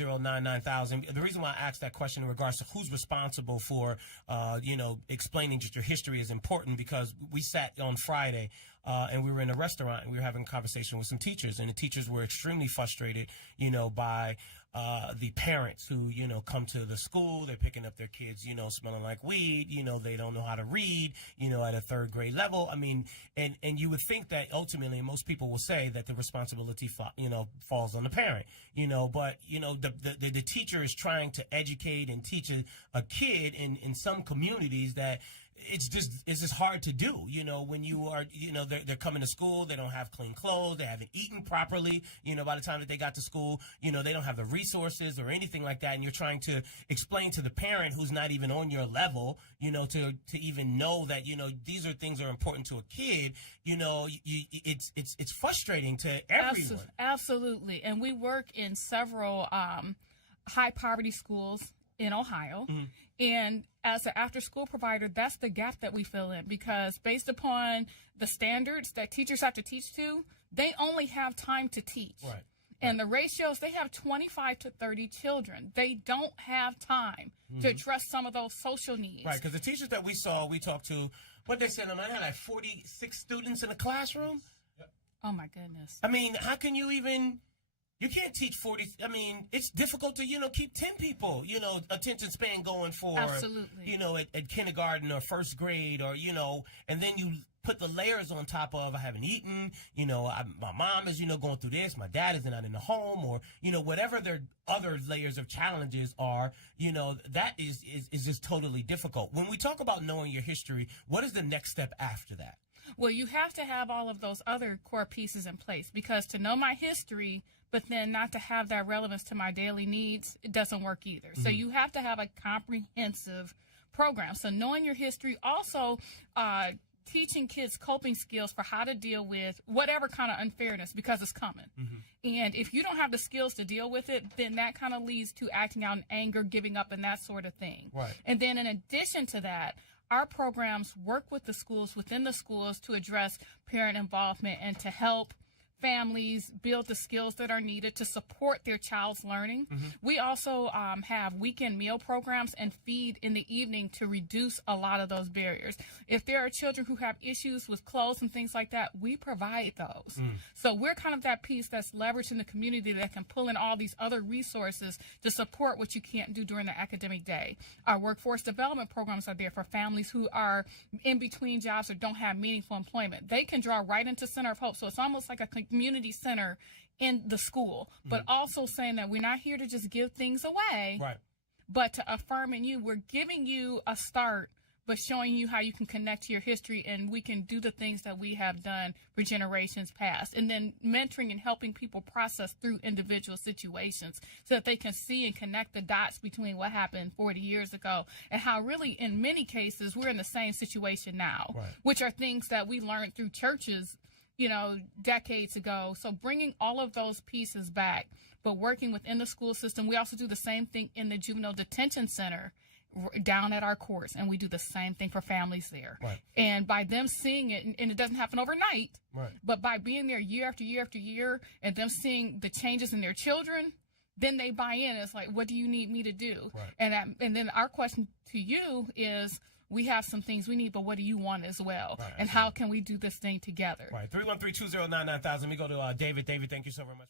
099,000. The reason why I asked that question in regards to who's responsible for, explaining just your history is important, because we sat on Friday and we were in a restaurant and we were having a conversation with some teachers, and the teachers were extremely frustrated, by the parents who, come to the school. They're picking up their kids, smelling like weed. They don't know how to read, at a third grade level. I mean, and you would think that ultimately, most people will say that the responsibility, falls on the parent, but, the teacher is trying to educate and teach a kid in some communities that it's just hard to do, when you are, they're coming to school, they don't have clean clothes, they haven't eaten properly, by the time that they got to school, they don't have the resources or anything like that. And you're trying to explain to the parent who's not even on your level, to even know that, these are things that are important to a kid, it's frustrating to everyone. Absolutely. And we work in several high poverty schools in Ohio. Mm-hmm. And as an after-school provider, that's the gap that we fill in, because based upon the standards that teachers have to teach to, they only have time to teach. Right. And the ratios, they have 25 to 30 children. They don't have time to address some of those social needs. Right, because the teachers that we talked to, what they said, I had like 46 students in a classroom. Yep. Oh, my goodness. I mean, how can you even... You can't teach 40. I mean, it's difficult to, keep 10 people, attention span going for, absolutely, at kindergarten or first grade, or, and then you put the layers on top of, I haven't eaten, my mom is, going through this, my dad is not in the home, or, whatever their other layers of challenges are, that is just totally difficult. When we talk about knowing your history, what is the next step after that? Well, you have to have all of those other core pieces in place, because to know my history, but then not to have that relevance to my daily needs, it doesn't work either. Mm-hmm. So you have to have a comprehensive program. So knowing your history, also teaching kids coping skills for how to deal with whatever kind of unfairness, because it's coming. Mm-hmm. And if you don't have the skills to deal with it, then that kind of leads to acting out in anger, giving up, and that sort of thing. Right. And then in addition to that, our programs work with the schools, within the schools, to address parent involvement and to help families build the skills that are needed to support their child's learning. Mm-hmm. We also have weekend meal programs and feed in the evening to reduce a lot of those barriers. If there are children who have issues with clothes and things like that, we provide those. Mm. So we're kind of that piece that's leveraged in the community that can pull in all these other resources to support what you can't do during the academic day. Our workforce development programs are there for families who are in between jobs or don't have meaningful employment. They can draw right into Center of Hope. So it's almost like a community center in the school, but also saying that we're not here to just give things away, right, but to affirm in you. We're giving you a start, but showing you how you can connect to your history, and we can do the things that we have done for generations past. And then mentoring and helping people process through individual situations so that they can see and connect the dots between what happened 40 years ago and how really in many cases we're in the same situation now, right, which are things that we learned through churches, decades ago. So bringing all of those pieces back, but working within the school system. We also do the same thing in the juvenile detention center down at our courts, and we do the same thing for families there. Right. And by them seeing it, and it doesn't happen overnight, right, but by being there year after year after year, and them seeing the changes in their children, then they buy in. It's like, what do you need me to do? Right. And then our question to you is, we have some things we need, but what do you want as well? Right, and how can we do this thing together? Right. 313-209-9000. We go to David. David, thank you so very much.